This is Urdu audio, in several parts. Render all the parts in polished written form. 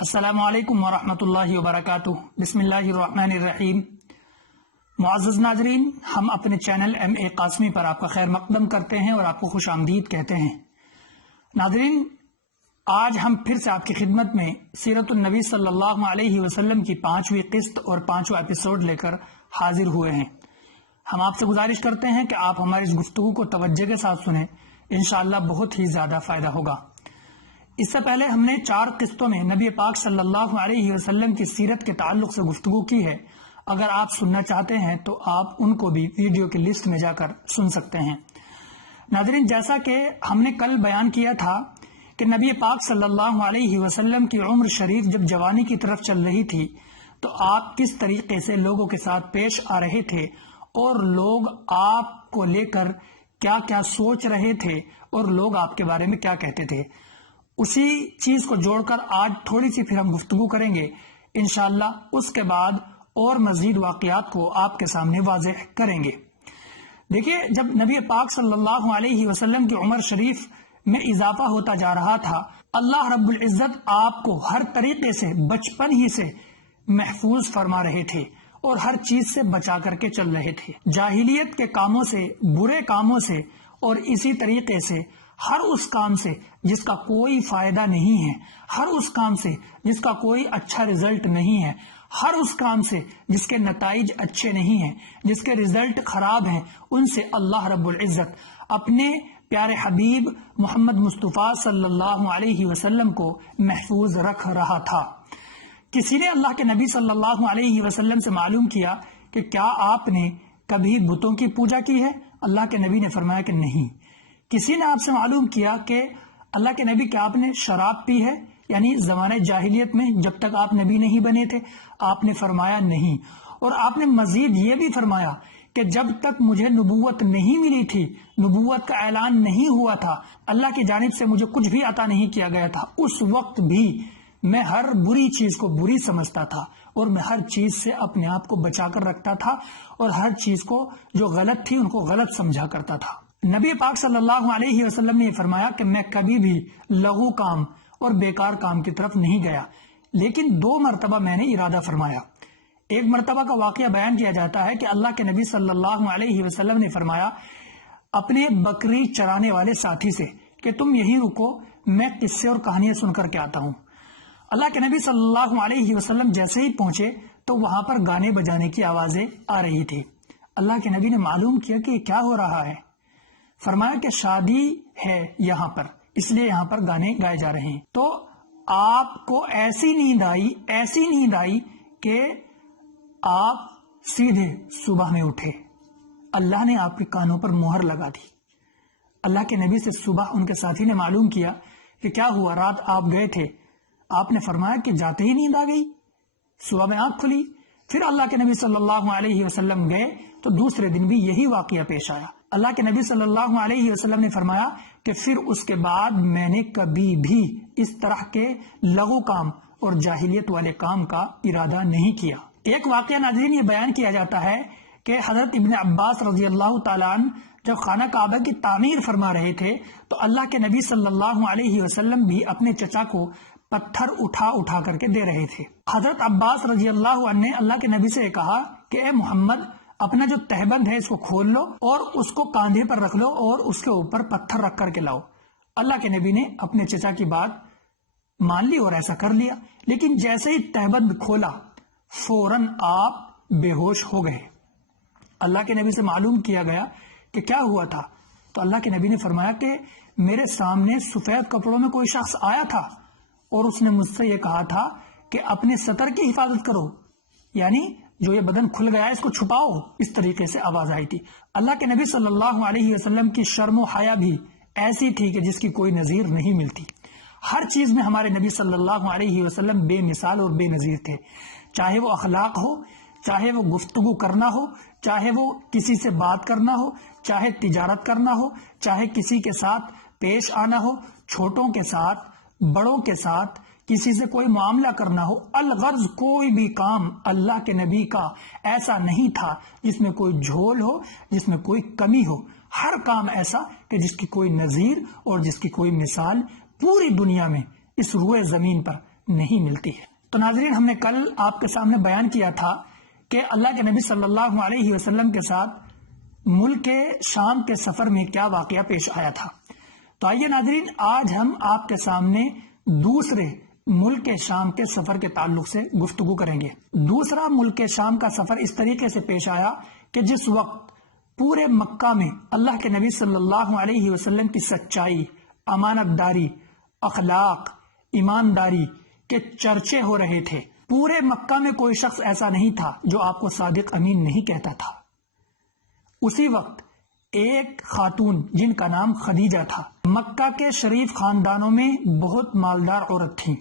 السلام علیکم ورحمۃ اللہ وبرکاتہ۔ بسم اللہ الرحمن الرحیم۔ معزز ناظرین، ہم اپنے چینل MA قاسمی پر آپ کا خیر مقدم کرتے ہیں اور آپ کو خوش آمدید کہتے ہیں۔ ناظرین، آج ہم پھر سے آپ کی خدمت میں سیرت النبی صلی اللہ علیہ وسلم کی 5ویں قسط اور 5واں ایپیسوڈ لے کر حاضر ہوئے ہیں۔ ہم آپ سے گزارش کرتے ہیں کہ آپ ہماری اس گفتگو کو توجہ کے ساتھ سنیں، انشاءاللہ بہت ہی زیادہ فائدہ ہوگا۔ اس سے پہلے ہم نے 4 قسطوں میں نبی پاک صلی اللہ علیہ وسلم کی سیرت کے تعلق سے گفتگو کی ہے۔ اگر آپ سننا چاہتے ہیں تو آپ ان کو بھی ویڈیو کی لسٹ میں جا کر سن سکتے ہیں۔ ناظرین، جیسا کہ ہم نے کل بیان کیا تھا کہ نبی پاک صلی اللہ علیہ وسلم کی عمر شریف جب جوانی کی طرف چل رہی تھی تو آپ کس طریقے سے لوگوں کے ساتھ پیش آ رہے تھے اور لوگ آپ کو لے کر کیا کیا سوچ رہے تھے اور لوگ آپ کے بارے میں کیا کہتے تھے، اسی چیز کو جوڑ کر آج تھوڑی سی پھر ہم گفتگو کریں گے انشاءاللہ۔ اس کے بعد اور مزید واقعات کو آپ کے سامنے واضح کریں گے۔ دیکھیے، جب نبی پاک صلی اللہ علیہ وسلم کی عمر شریف میں اضافہ ہوتا جا رہا تھا، اللہ رب العزت آپ کو ہر طریقے سے بچپن ہی سے محفوظ فرما رہے تھے اور ہر چیز سے بچا کر کے چل رہے تھے، جاہلیت کے کاموں سے، برے کاموں سے، اور اسی طریقے سے ہر اس کام سے جس کا کوئی فائدہ نہیں ہے، ہر اس کام سے جس کا کوئی اچھا رزلٹ نہیں ہے، ہر اس کام سے جس کے نتائج اچھے نہیں ہیں، جس کے رزلٹ خراب ہیں، ان سے اللہ رب العزت اپنے پیارے حبیب محمد مصطفیٰ صلی اللہ علیہ وسلم کو محفوظ رکھ رہا تھا۔ کسی نے اللہ کے نبی صلی اللہ علیہ وسلم سے معلوم کیا کہ کیا آپ نے کبھی بتوں کی پوجا کی ہے؟ اللہ کے نبی نے فرمایا کہ نہیں۔ کسی نے آپ سے معلوم کیا کہ اللہ کے نبی کیا آپ نے شراب پی ہے؟ یعنی زمانہ جاہلیت میں جب تک آپ نبی نہیں بنے تھے؟ آپ نے فرمایا نہیں۔ اور آپ نے مزید یہ بھی فرمایا کہ جب تک مجھے نبوت نہیں ملی تھی، نبوت کا اعلان نہیں ہوا تھا، اللہ کی جانب سے مجھے کچھ بھی عطا نہیں کیا گیا تھا، اس وقت بھی میں ہر بری چیز کو بری سمجھتا تھا اور میں ہر چیز سے اپنے آپ کو بچا کر رکھتا تھا اور ہر چیز کو جو غلط تھی ان کو غلط سمجھا کرتا تھا۔ نبی پاک صلی اللہ علیہ وسلم نے یہ فرمایا کہ میں کبھی بھی لغو کام اور بیکار کام کی طرف نہیں گیا، لیکن 2 مرتبہ میں نے ارادہ فرمایا۔ ایک مرتبہ کا واقعہ بیان کیا جاتا ہے کہ اللہ کے نبی صلی اللہ علیہ وسلم نے فرمایا اپنے بکری چرانے والے ساتھی سے کہ تم یہیں رکو، میں قصے اور کہانیاں سن کر کے آتا ہوں۔ اللہ کے نبی صلی اللہ علیہ وسلم جیسے ہی پہنچے تو وہاں پر گانے بجانے کی آوازیں آ رہی تھی۔ اللہ کے نبی نے معلوم کیا کہ یہ کیا ہو رہا ہے۔ فرمایا کہ شادی ہے یہاں پر، اس لیے یہاں پر گانے گائے جا رہے ہیں۔ تو آپ کو ایسی نیند آئی کہ آپ سیدھے صبح میں اٹھے۔ اللہ نے آپ کے کانوں پر مہر لگا دی۔ اللہ کے نبی سے صبح ان کے ساتھی نے معلوم کیا کہ کیا ہوا، رات آپ گئے تھے؟ آپ نے فرمایا کہ جاتے ہی نیند آ گئی، صبح میں آنکھ کھلی۔ پھر اللہ کے نبی صلی اللہ علیہ وسلم گئے تو دوسرے دن بھی یہی واقعہ پیش آیا۔ اللہ کے نبی صلی اللہ علیہ وسلم نے فرمایا کہ پھر اس کے بعد میں نے کبھی بھی اس طرح کے لغو کام اور جاہلیت والے کام کا ارادہ نہیں کیا۔ ایک واقعہ ناظرین یہ بیان کیا جاتا ہے کہ حضرت ابن عباس رضی اللہ تعالیٰ عنہ جب خانہ کعبہ کی تعمیر فرما رہے تھے تو اللہ کے نبی صلی اللہ علیہ وسلم بھی اپنے چچا کو پتھر اٹھا کر کے دے رہے تھے۔ حضرت عباس رضی اللہ عنہ نے اللہ کے نبی سے کہا کہ اے محمد، اپنا جو تہبند ہے اس کو کھول لو اور اس کو کاندھے پر رکھ لو اور اس کے اوپر پتھر رکھ کر کے لاؤ۔ اللہ کے نبی نے اپنے چچا کی بات مان لی اور ایسا کر لیا، لیکن جیسے ہی تہبند کھولا فوراً آپ بے ہوش ہو گئے۔ اللہ کے نبی سے معلوم کیا گیا کہ کیا ہوا تھا، تو اللہ کے نبی نے فرمایا کہ میرے سامنے سفید کپڑوں میں کوئی شخص آیا تھا اور اس نے مجھ سے یہ کہا تھا کہ اپنے سطر کی حفاظت کرو، یعنی جو یہ بدن کھل گیا ہے اس کو چھپاؤ، اس طریقے سے آواز آئی تھی۔ اللہ کے نبی صلی اللہ علیہ وسلم کی شرم و حیا بھی ایسی تھی کہ جس کی کوئی نظیر نہیں ملتی۔ ہر چیز میں ہمارے نبی صلی اللہ علیہ وسلم بے مثال اور بے نظیر تھے، چاہے وہ اخلاق ہو، چاہے وہ گفتگو کرنا ہو، چاہے وہ کسی سے بات کرنا ہو، چاہے تجارت کرنا ہو، چاہے کسی کے ساتھ پیش آنا ہو، چھوٹوں کے ساتھ، بڑوں کے ساتھ، کسی سے کوئی معاملہ کرنا ہو، الغرض کوئی بھی کام اللہ کے نبی کا ایسا نہیں تھا جس میں کوئی جھول ہو، جس میں کوئی کمی ہو۔ ہر کام ایسا کہ جس کی کوئی نظیر اور جس کی کوئی مثال پوری دنیا میں اس روئے زمین پر نہیں ملتی ہے۔ تو ناظرین، ہم نے کل آپ کے سامنے بیان کیا تھا کہ اللہ کے نبی صلی اللہ علیہ وسلم کے ساتھ ملک شام کے سفر میں کیا واقعہ پیش آیا تھا۔ تو آئیے ناظرین، آج ہم آپ کے سامنے دوسرے ملک شام کے سفر کے تعلق سے گفتگو کریں گے۔ دوسرا ملک شام کا سفر اس طریقے سے پیش آیا کہ جس وقت پورے مکہ میں اللہ کے نبی صلی اللہ علیہ وسلم کی سچائی، امانت داری، اخلاق، ایمانداری کے چرچے ہو رہے تھے، پورے مکہ میں کوئی شخص ایسا نہیں تھا جو آپ کو صادق امین نہیں کہتا تھا، اسی وقت ایک خاتون جن کا نام خدیجہ تھا، مکہ کے شریف خاندانوں میں بہت مالدار عورت تھی،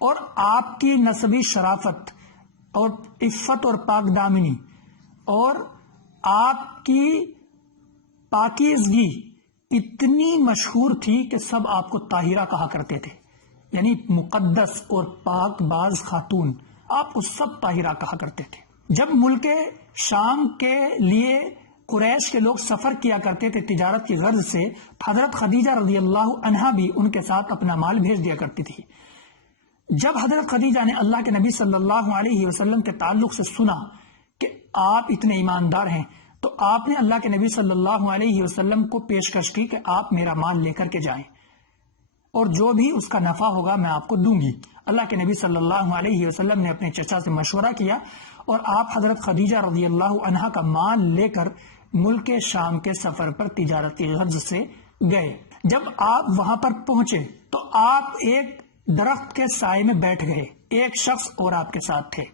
اور آپ کی نسبی شرافت اور عفت اور پاک دامنی اور آپ کی پاکیزگی اتنی مشہور تھی کہ سب آپ کو طاہرہ کہا کرتے تھے، یعنی مقدس اور پاک باز خاتون، آپ کو سب طاہرہ کہا کرتے تھے۔ جب ملک شام کے لیے قریش کے لوگ سفر کیا کرتے تھے تجارت کی غرض سے، حضرت خدیجہ رضی اللہ عنہا بھی ان کے ساتھ اپنا مال بھیج دیا کرتی تھی۔ جب حضرت خدیجہ نے اللہ کے نبی صلی اللہ علیہ وسلم کے تعلق سے سنا کہ آپ اتنے ایماندار ہیں، تو آپ نے اللہ کے نبی صلی اللہ علیہ وسلم کو پیشکش کی کہ آپ میرا مال لے کر کے جائیں، اور جو بھی اس کا نفع ہوگا میں آپ کو دوں گی۔ اللہ کے نبی صلی اللہ علیہ وسلم نے اپنے چچا سے مشورہ کیا اور آپ حضرت خدیجہ رضی اللہ عنہا کا مال لے کر ملک شام کے سفر پر تجارت کی غرض سے گئے۔ جب آپ وہاں پر پہنچے تو آپ ایک درخت کے سائے میں بیٹھ گئے، ایک شخص اور آپ کے ساتھ تھے۔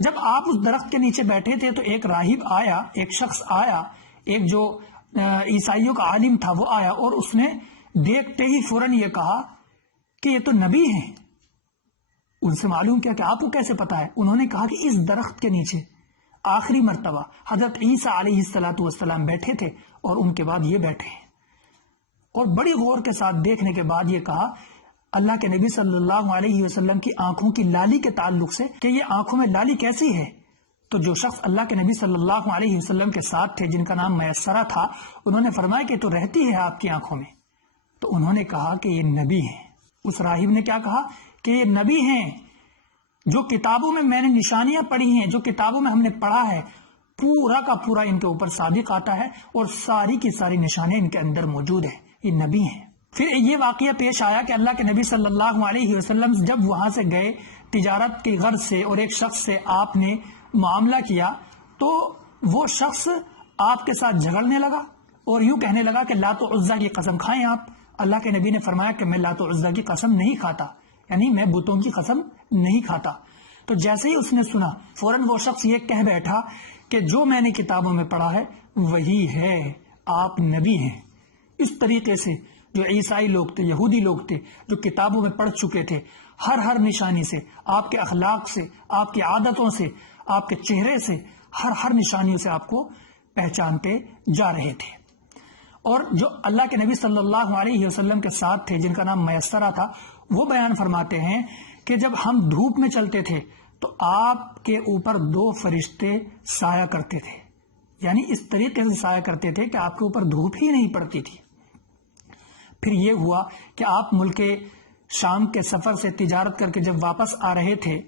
جب آپ اس درخت کے نیچے بیٹھے تھے تو ایک راہب آیا، ایک شخص آیا، ایک جو عیسائیوں کا عالم تھا وہ آیا، اور اس نے دیکھتے ہی فوراً یہ کہا کہ یہ تو نبی ہیں۔ ان سے معلوم کیا کہ آپ کو کیسے پتا ہے؟ انہوں نے کہا کہ اس درخت کے نیچے آخری مرتبہ حضرت عیسیٰ علیہ السلام بیٹھے تھے اور ان کے بعد یہ بیٹھے ہیں۔ اور بڑی غور کے ساتھ دیکھنے کے بعد یہ کہا اللہ کے نبی صلی اللہ علیہ وسلم کی آنکھوں کی لالی کے تعلق سے کہ یہ آنکھوں میں لالی کیسی ہے؟ تو جو شخص اللہ کے نبی صلی اللہ علیہ وسلم کے ساتھ تھے جن کا نام میسرہ تھا، انہوں نے فرمایا کہ تو رہتی ہے آپ کی آنکھوں میں۔ تو انہوں نے کہا کہ یہ نبی ہیں۔ اس راہب نے کیا کہا کہ یہ نبی ہیں، جو کتابوں میں نے نشانیاں پڑھی ہیں، جو کتابوں میں ہم نے پڑھا ہے، پورا کا پورا ان کے اوپر صادق آتا ہے اور ساری کی ساری نشانیاں ان کے اندر موجود ہیں، یہ نبی ہیں۔ پھر یہ واقعہ پیش آیا کہ اللہ کے نبی صلی اللہ علیہ وسلم جب وہاں سے گئے تجارت کی غرض سے اور ایک شخص سے آپ نے معاملہ کیا، تو وہ شخص آپ کے ساتھ جھگڑنے لگا اور یوں کہنے لگا کہ لات و عزا کی قسم کھائیں آپ۔ اللہ کے نبی نے فرمایا کہ میں لات و عزا کی قسم نہیں کھاتا، یعنی میں بتوں کی قسم نہیں کھاتا۔ تو جیسے ہی اس نے سنا، فوراً وہ شخص یہ کہہ بیٹھا کہ جو میں نے کتابوں میں پڑھا ہے وہی ہے، آپ نبی ہیں۔ اس طریقے سے جو عیسائی لوگ تھے، یہودی لوگ تھے، جو کتابوں میں پڑھ چکے تھے، ہر نشانی سے، آپ کے اخلاق سے، آپ کی عادتوں سے، آپ کے چہرے سے، ہر نشانیوں سے آپ کو پہچانتے جا رہے تھے۔ اور جو اللہ کے نبی صلی اللہ علیہ وسلم کے ساتھ تھے جن کا نام میسرہ تھا، وہ بیان فرماتے ہیں کہ جب ہم دھوپ میں چلتے تھے تو آپ کے اوپر 2 فرشتے سایہ کرتے تھے، یعنی اس طریقے سے سایہ کرتے تھے کہ آپ کے اوپر دھوپ ہی نہیں پڑتی تھی۔ پھر یہ ہوا کہ آپ ملک شام کے سفر سے تجارت کر کے جب واپس آ رہے تھے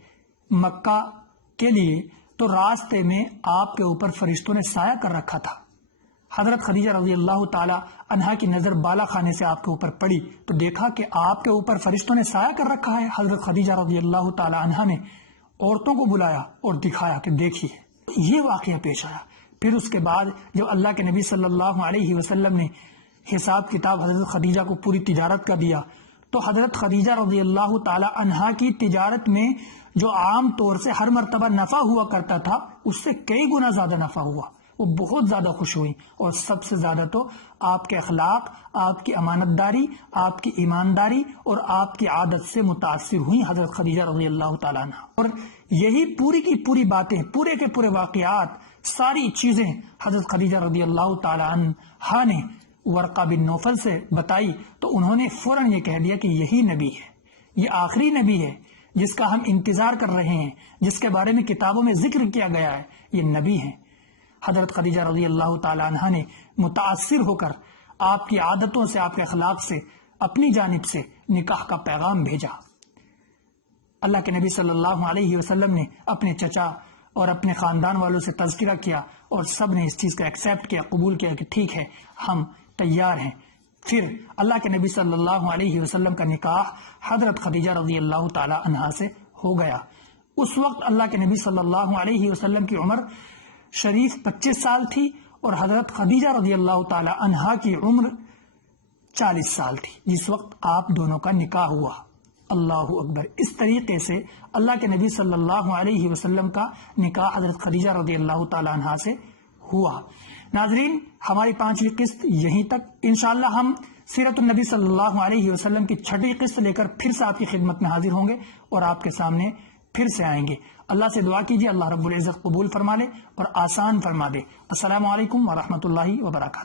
مکہ کے لیے، تو راستے میں آپ کے اوپر فرشتوں نے سایہ کر رکھا تھا۔ حضرت خدیجہ رضی اللہ تعالی عنہا کی نظر بالا خانے سے آپ کے اوپر پڑی تو دیکھا کہ آپ کے اوپر فرشتوں نے سایہ کر رکھا ہے۔ حضرت خدیجہ رضی اللہ تعالی عنہا نے عورتوں کو بلایا اور دکھایا کہ دیکھیے، یہ واقعہ پیش آیا۔ پھر اس کے بعد جب اللہ کے نبی صلی اللہ علیہ وسلم نے حساب کتاب حضرت خدیجہ کو پوری تجارت کا دیا، تو حضرت خدیجہ رضی اللہ تعالی عنہا کی تجارت میں جو عام طور سے ہر مرتبہ نفع ہوا کرتا تھا، اس سے کئی گنا زیادہ نفع ہوا۔ وہ بہت زیادہ خوش ہوئی، اور سب سے زیادہ تو آپ کے اخلاق، آپ کی امانت داری، آپ کی ایمانداری اور آپ کی عادت سے متاثر ہوئی حضرت خدیجہ رضی اللہ تعالیٰ عنہ۔ اور یہی پوری کی پوری باتیں، پورے کے پورے واقعات، ساری چیزیں حضرت خدیجہ رضی اللہ تعالیٰ عنہ نے ورقہ بن نوفل سے بتائی، تو انہوں نے فوراً یہ کہہ دیا کہ یہی نبی ہے، یہ آخری نبی ہے جس کا ہم انتظار کر رہے ہیں، جس کے بارے میں کتابوں میں ذکر کیا گیا ہے، یہ نبی ہیں۔ حضرت خدیجہ رضی اللہ تعالی عنہا نے متاثر ہو کر آپ کی عادتوں سے، آپ کے اخلاق سے، اپنی جانب سے نکاح کا پیغام بھیجا۔ اللہ کے نبی صلی اللہ علیہ وسلم نے اپنے چچا اور اپنے خاندان والوں سے تذکرہ کیا اور سب نے اس چیز کا ایکسیپٹ کیا، قبول کیا کہ ٹھیک ہے ہم تیار ہیں۔ پھر اللہ کے نبی صلی اللہ علیہ وسلم کا نکاح حضرت خدیجہ رضی اللہ تعالی عنہا سے ہو گیا۔ اس وقت اللہ کے نبی صلی اللہ علیہ وسلم کی عمر شریف 25 سال تھی اور حضرت خدیجہ رضی اللہ تعالی عنہا کی عمر 40 سال تھی جس وقت آپ دونوں کا نکاح ہوا۔ اللہ اکبر۔ اس طریقے سے اللہ کے نبی صلی اللہ علیہ وسلم کا نکاح حضرت خدیجہ رضی اللہ تعالی عنہا سے ہوا۔ ناظرین، ہماری 5ویں قسط یہیں تک۔ انشاءاللہ ہم سیرت النبی صلی اللہ علیہ وسلم کی 6ٹھی قسط لے کر پھر سے آپ کی خدمت میں حاضر ہوں گے اور آپ کے سامنے پھر سے آئیں گے۔ اللہ سے دعا کیجیے اللہ رب العزت قبول فرما لے اور آسان فرما دے۔ السلام علیکم ورحمۃ اللہ وبرکاتہ۔